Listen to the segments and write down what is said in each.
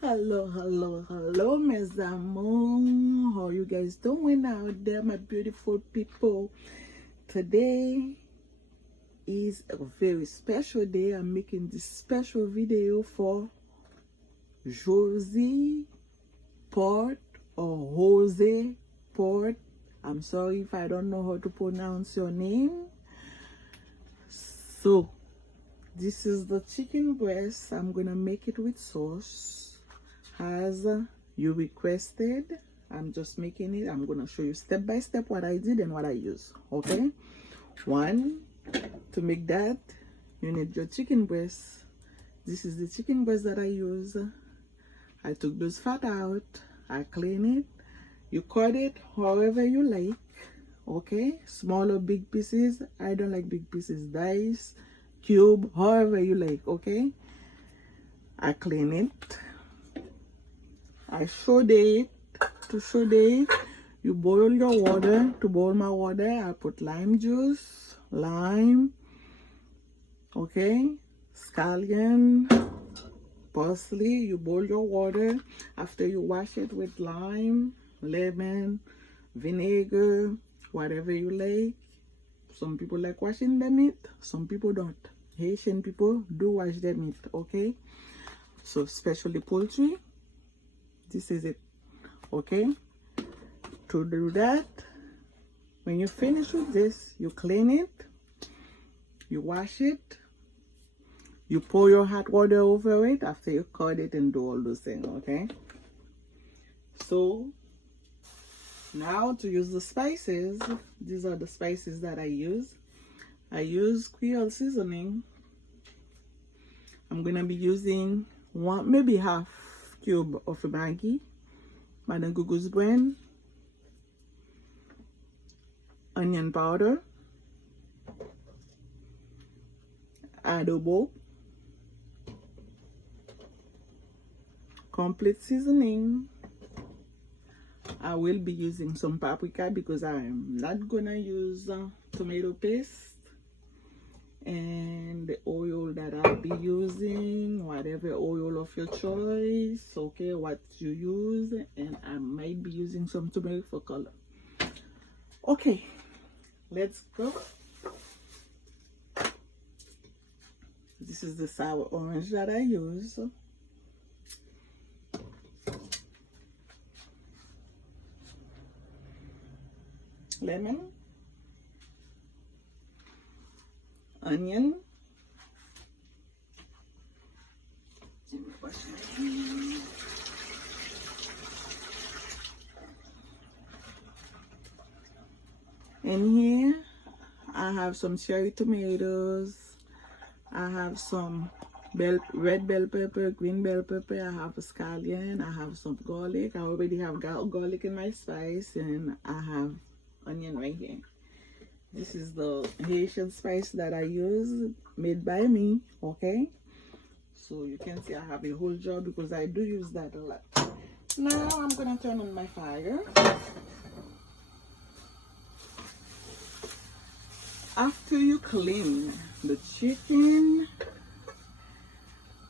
Hello, mes amours. How you guys doing out there, my beautiful people? Today is a very special day. I'm making this special video for Josie Port or Jose Port. I'm sorry if I don't know how to pronounce your name. So, this is the chicken breast. I'm gonna make it with sauce as you requested. I'm just making it. I'm gonna show you step by step what I did and what I use. Okay, one, to make that you need your chicken breast. This is the chicken breast that I use. I took those fat out, I clean it. You cut it however you like. Okay, small or big pieces. I don't like big pieces. Dice, cube, however you like. Okay, I clean it. I showed it. To show it, you boil your water. To boil my water, I put lime juice, lime, okay, scallion, parsley. You boil your water. After you wash it with lime, lemon, vinegar, whatever you like. Some people like washing their meat, some people don't. Haitian people do wash their meat, okay? So especially poultry. This is it, okay? To do that, when you finish with this, you clean it, you wash it, you pour your hot water over it after you cut it and do all those things, okay? So now to use the spices, these are the spices that I use. I use Creole seasoning. I'm gonna be using one, maybe half cube of Maggi, Madame Gugu's brand, onion powder, adobo, complete seasoning. I will be using some paprika because I'm not gonna use tomato paste. And the oil that I'll be using, whatever oil of your choice, okay, what you use, and I might be using some turmeric for color. Okay, let's go. This is the sour orange that I use. Lemon, onion, in here I have some cherry tomatoes, I have some red bell pepper, green bell pepper, I have a scallion, I have some garlic. I already have garlic in my spice, and I have onion right here. This is the Haitian spice that I use, made by me, okay? So you can see I have a whole jar because I do use that a lot. Now I'm gonna turn on my fire. After you clean the chicken,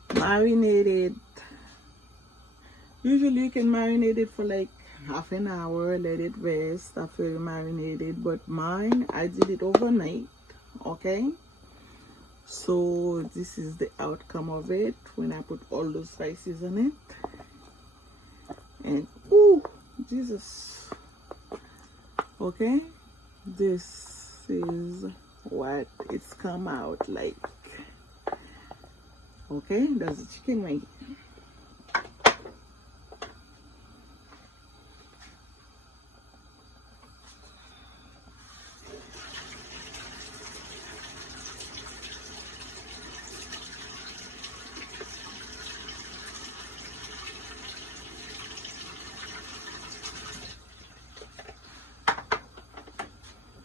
marinate it. Usually you can marinate it for like half an hour, let it rest after you marinate it, but mine, I did it overnight, okay? So this is the outcome of it when I put all those spices on it. And oh Jesus, okay, this is what it's come out like. Okay, that's the chicken right here.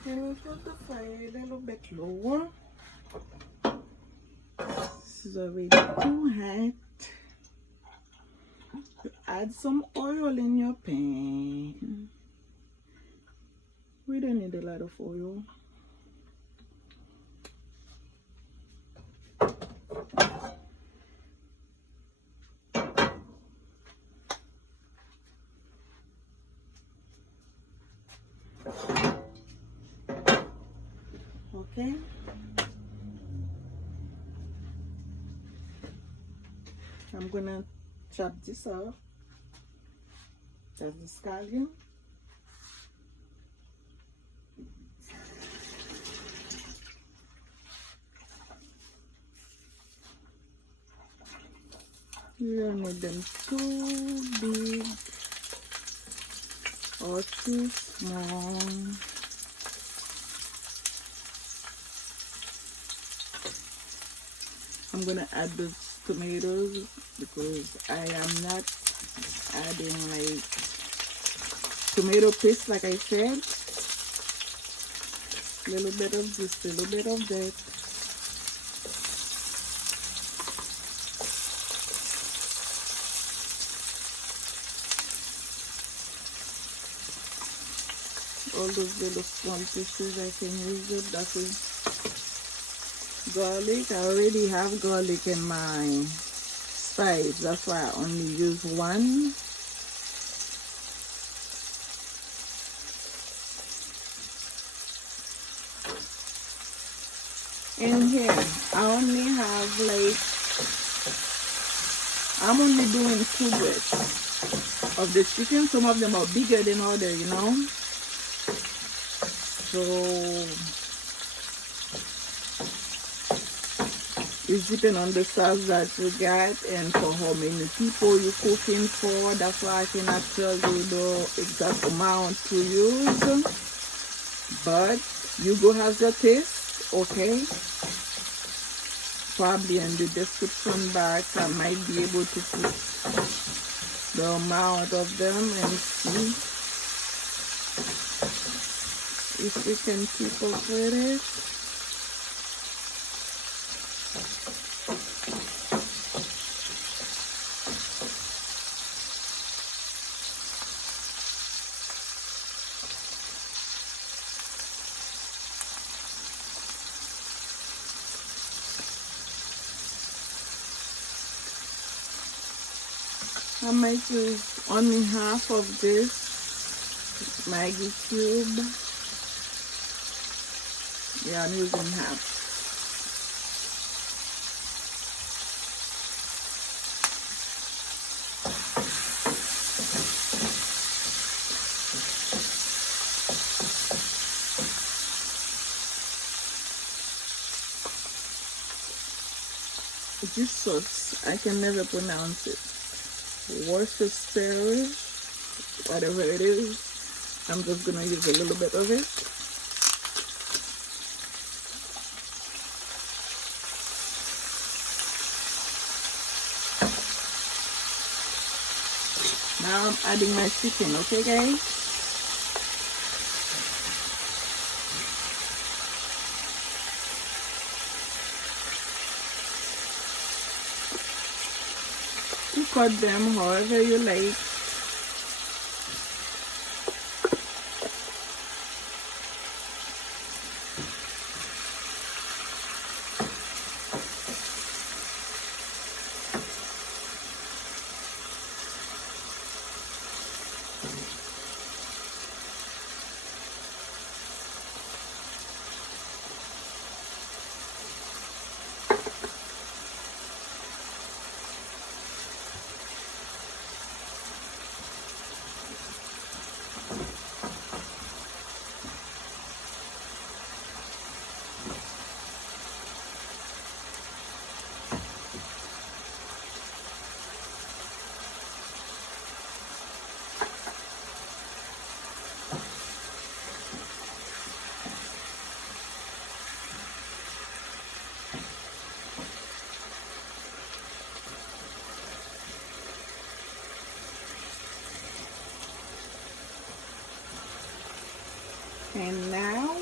Can we put the fire a little bit lower? This is already too hot. You add some oil in your pan. We don't need a lot of oil. Okay. I'm gonna chop this up. That's the scallion. You don't need them too big or too small. I'm gonna add the tomatoes because I am not adding like tomato paste like I said. A little bit of this, a little bit of that. All those little small pieces I can use it. That's it. Garlic. I already have garlic in my spice. That's why I only use one. And here, I'm only doing 2 breasts of the chicken. Some of them are bigger than others, you know. So it's depending on the size that you get and for how many people you're cooking for. That's why I cannot tell you the exact amount to use. But you go have your taste, okay? Probably in the description box I might be able to put the amount of them and see if we can keep up with it. I might use only half of this Maggie cube. Yeah, I'm using half. This sauce, I can never pronounce it. Worcestershire, whatever it is. I'm just gonna use a little bit of it. Now I'm adding my chicken, okay guys? You cut them however you like. And now,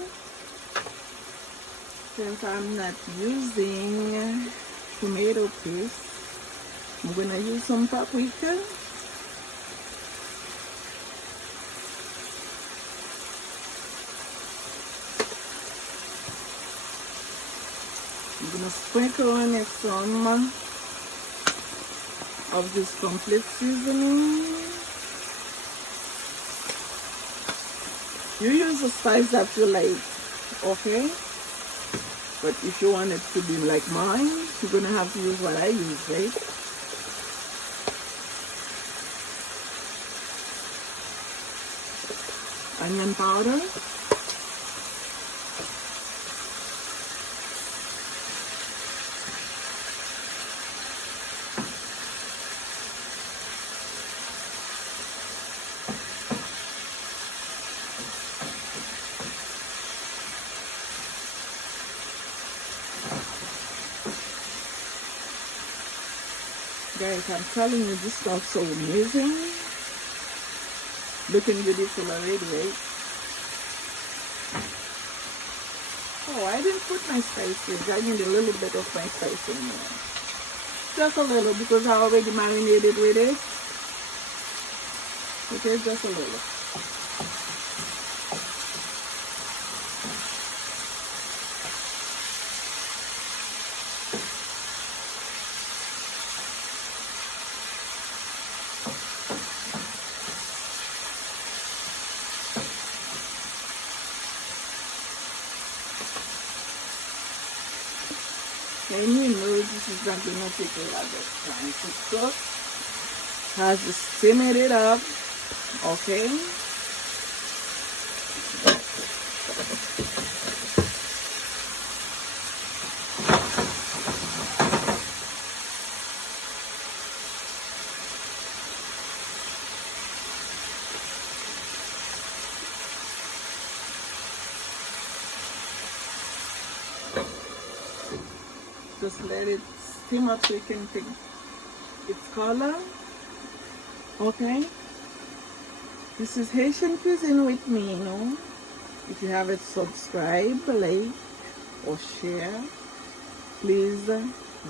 since I'm not using tomato paste, I'm gonna use some paprika. I'm gonna sprinkle on it some of this complete seasoning. You use the spice that you like, okay? But if you want it to be like mine, you're gonna have to use what I use, right? Onion powder. Guys, I'm telling you, this stuff's so amazing. Looking beautiful already, right? Oh, I didn't put my spices. I need a little bit of my spice in there. Just a little, because I already marinated with it. Okay, just a little. And you know this is not going to take a lot of time to cook. Has to simmer it up, okay? Just let it steam up so you can take its color. Okay, this is Haitian cuisine with me, you know. If you haven't subscribed, like or share, please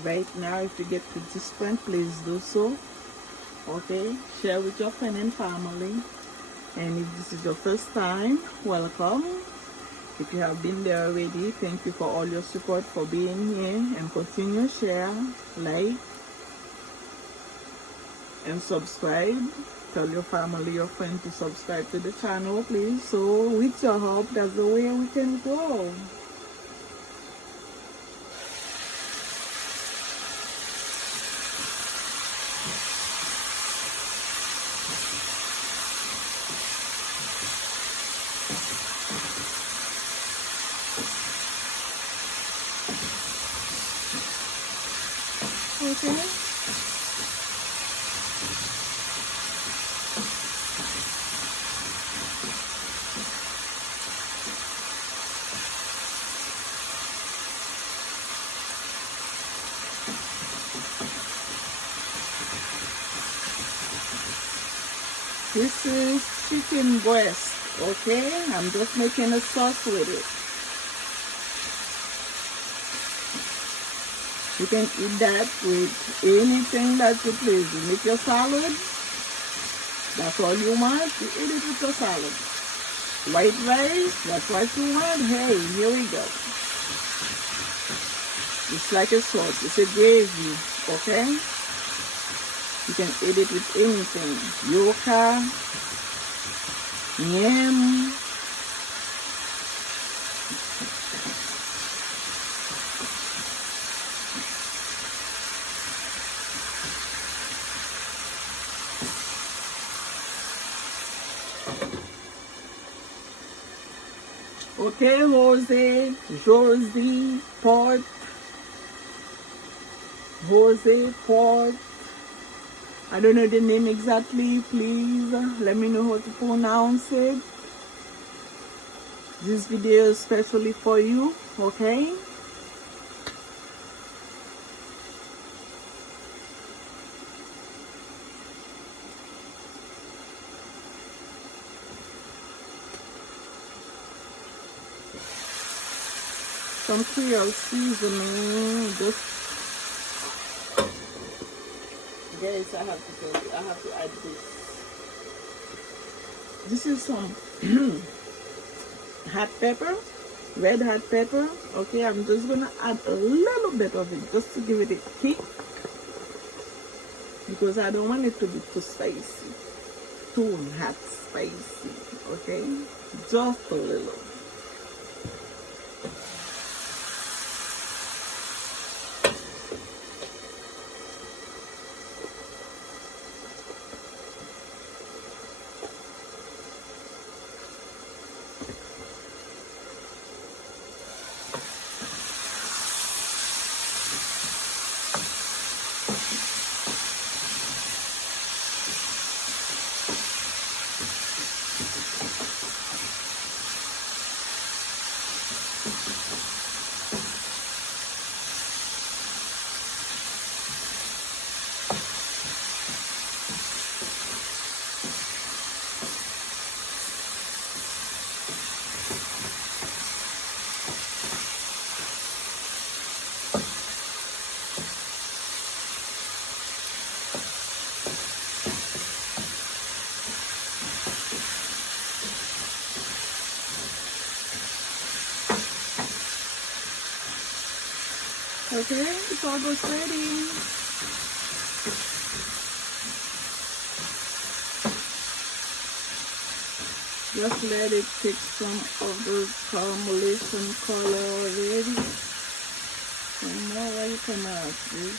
right now, if you get to this point, please do so. Okay, share with your friend and family. And if this is your first time, welcome. If you have been there already, thank you for all your support, for being here, and continue share, like, and subscribe. Tell your family, your friend to subscribe to the channel, please. So with your help, that's the way we can grow. Okay. This is chicken breast, okay? I'm just making a sauce with it. You can eat that with anything that you please. You make your salad, that's all you want, you eat it with your salad. White rice, that's what you want, hey, here we go. It's like a sauce, it's a gravy, okay? You can eat it with anything. Yuca, yam. Okay, Josie, Port, Jose, Port. I don't know the name exactly, please let me know how to pronounce it. This video is especially for you, okay? Some Creole seasoning, just guys, I have to tell you, I have to add this. This is some hot pepper, red hot pepper. Okay, I'm just gonna add a little bit of it just to give it a kick, because I don't want it to be too spicy, too hot spicy. Okay, just a little. Okay, it's almost ready. Just let it take some of those caramelization color already. And now what you can add this.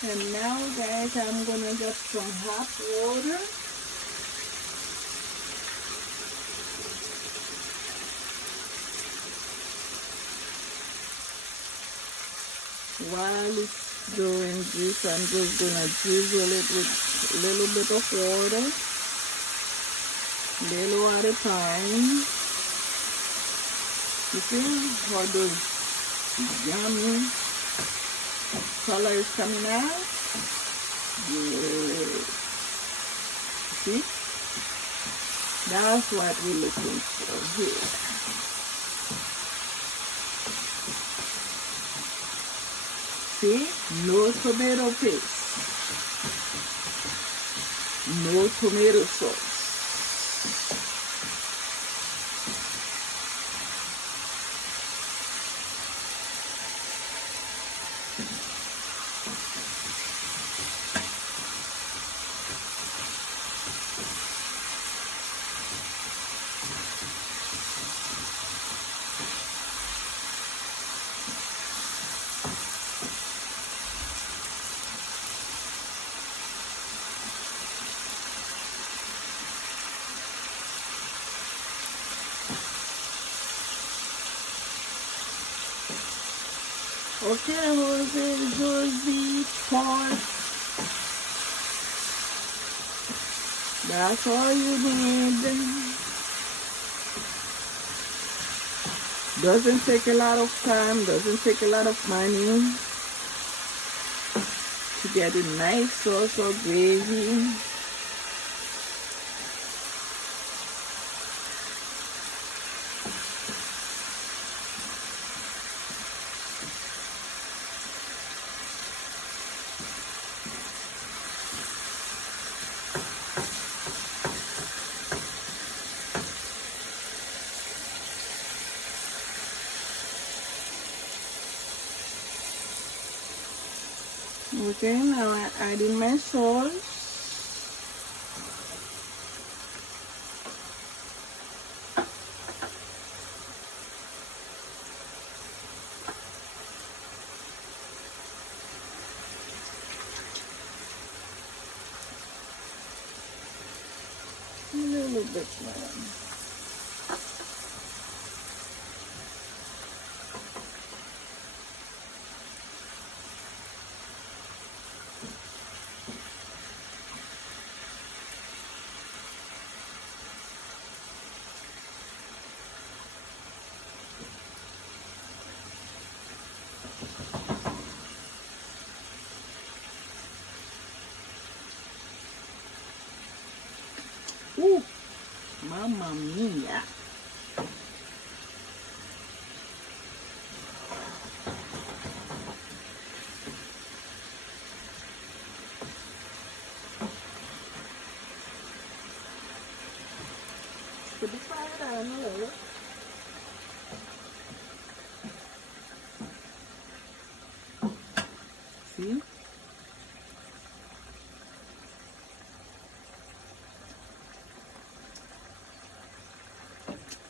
And now guys, I'm gonna get some hot water. While it's doing this, I'm just gonna drizzle it with a little bit of water, little at a time. You see how those yummy color is coming out? Yeah. See? That's what we're looking for here. See? No tomato paste. No tomato sauce. Okay, Josie, pork. That's all you need. Doesn't take a lot of time, doesn't take a lot of money to get a nice sauce or gravy. Okay, now I add in my sauce. A little bit more. Ooh, mamma mia. Put the fire down a little. See?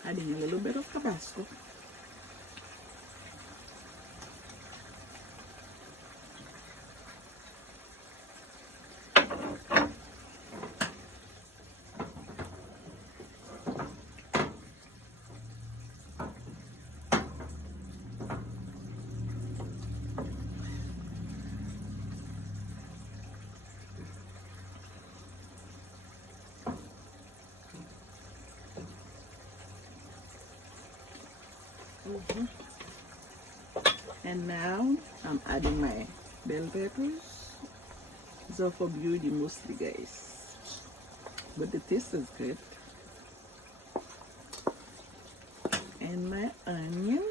Adding a little bit of Tabasco. And now I'm adding my bell peppers. These are for beauty mostly, guys, but the taste is good. And my onion.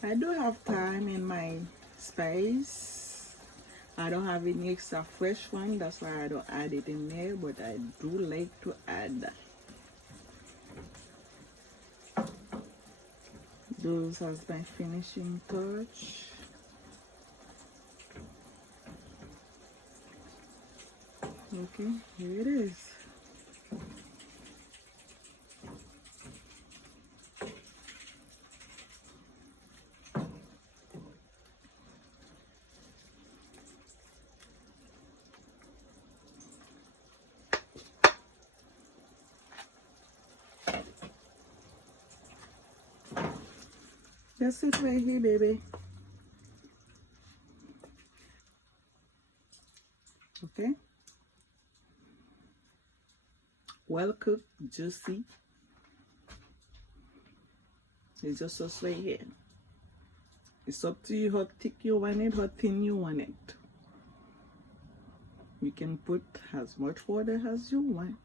I do have thyme in my spice. I don't have any extra fresh one, that's why I don't add it in there, but I do like to add that. Those as my finishing touch. Okay, here it is. That's it right here, baby. Okay. Well cooked, juicy. It's just sauce right here. It's up to you how thick you want it, how thin you want it. You can put as much water as you want.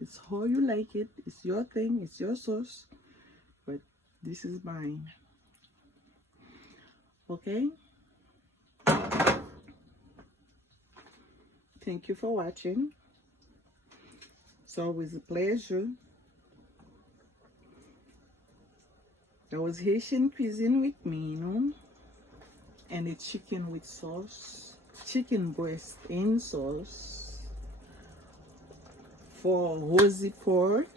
It's how you like it. It's your thing. It's your sauce. But this is mine. Okay? Thank you for watching. It's always a pleasure. That was Haitian cuisine with Minou and a chicken with sauce. Chicken breast in sauce for Rosy Port.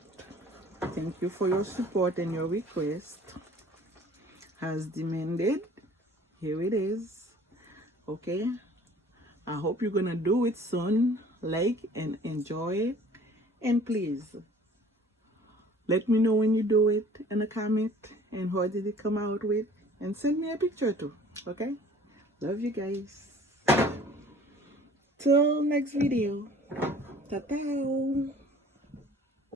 Thank you for your support and your request. As demanded, here it is. Okay, I hope you're gonna do it soon. Like and enjoy it, and please let me know when you do it in a comment and how did it come out with, and send me a picture too. Okay, love you guys. Till next video. Ta-ta.